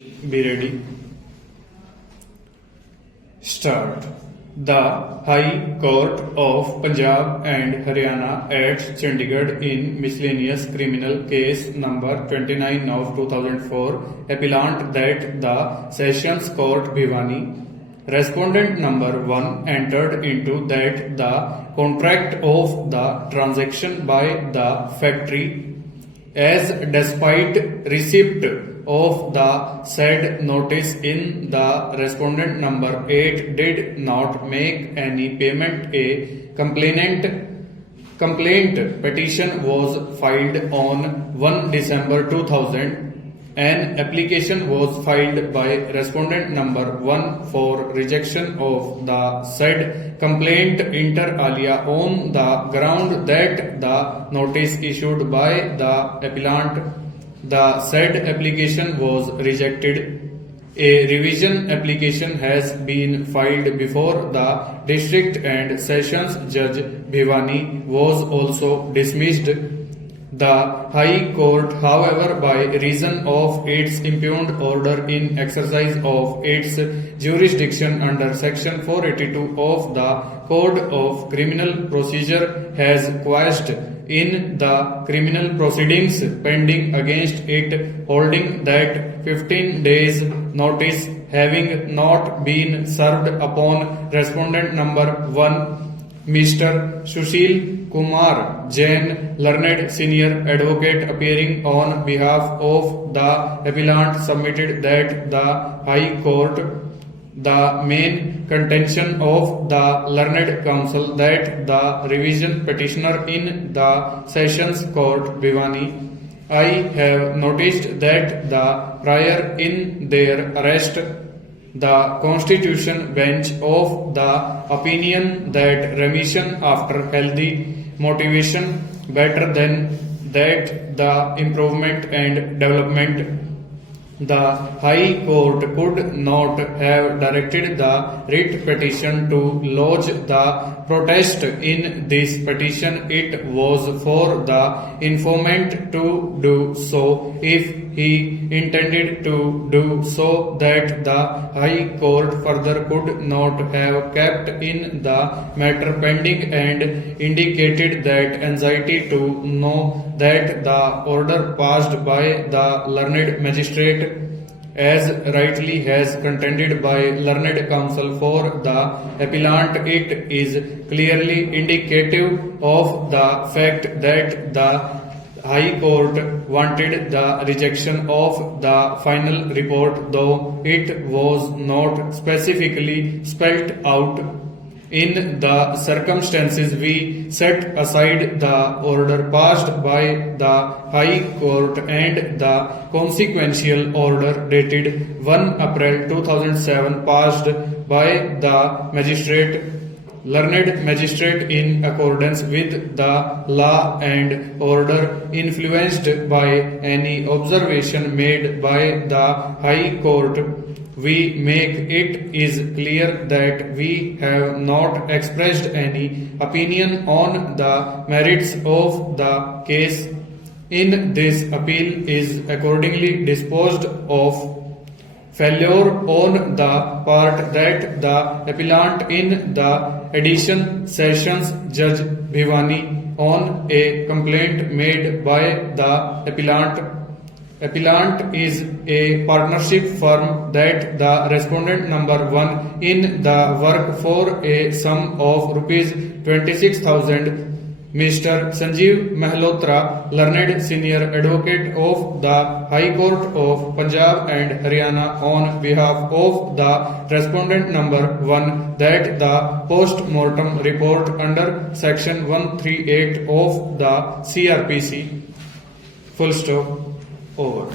Be ready. Start. The High Court of Punjab and Haryana at Chandigarh in miscellaneous criminal case number 29 of 2004 appellant that the Sessions Court Bhiwani respondent number 1 entered into that the contract of the transaction by the factory as despite receipt of the said notice in the respondent number 8 did not make any payment. A complaint petition was filed on 1 December 2000. An application was filed by respondent number 1 for rejection of the said complaint inter alia on the ground that the notice issued by the appellant, the said application was rejected. A revision application has been filed before the District and Sessions Judge Bhiwani was also dismissed. The High Court, however, by reason of its impugned order in exercise of its jurisdiction under Section 482 of the Code of Criminal Procedure, has quashed in the criminal proceedings pending against it, holding that 15 days notice having not been served upon respondent number 1, Mr. Sushil Kumar Jain, learned senior advocate appearing on behalf of the appellant, submitted that the High Court, the main contention of the learned counsel that the revision petitioner in the Sessions Court Bhiwani, I have noticed that the prior in their arrest the Constitution Bench of the opinion that remission after healthy motivation better than that the improvement and development. The High Court could not have directed the writ petition to lodge the protest in this petition. It was for the informant to do so if he intended to do so, that the High Court further could not have kept in the matter pending and indicated that anxiety to know that the order passed by the learned magistrate, as rightly has contended by learned counsel for the appellant, it is clearly indicative of the fact that the High Court wanted the rejection of the final report, though it was not specifically spelt out. In the circumstances, we set aside the order passed by the High Court and the consequential order dated 1 April 2007 passed by the learned magistrate in accordance with the law and order influenced by any observation made by the High Court. We make it is clear that we have not expressed any opinion on the merits of the case. In this appeal is accordingly disposed of. Failure on the part that the appellant in the addition Sessions Judge Bhiwani on a complaint made by the appellant is a partnership firm that the respondent number 1 in the work for a sum of rupees 26,000. Mr. Sanjeev Mehlotra, learned senior advocate of the High Court of Punjab and Haryana, on behalf of the respondent number 1, that the post-mortem report under section 138 of the CRPC, full stop, over.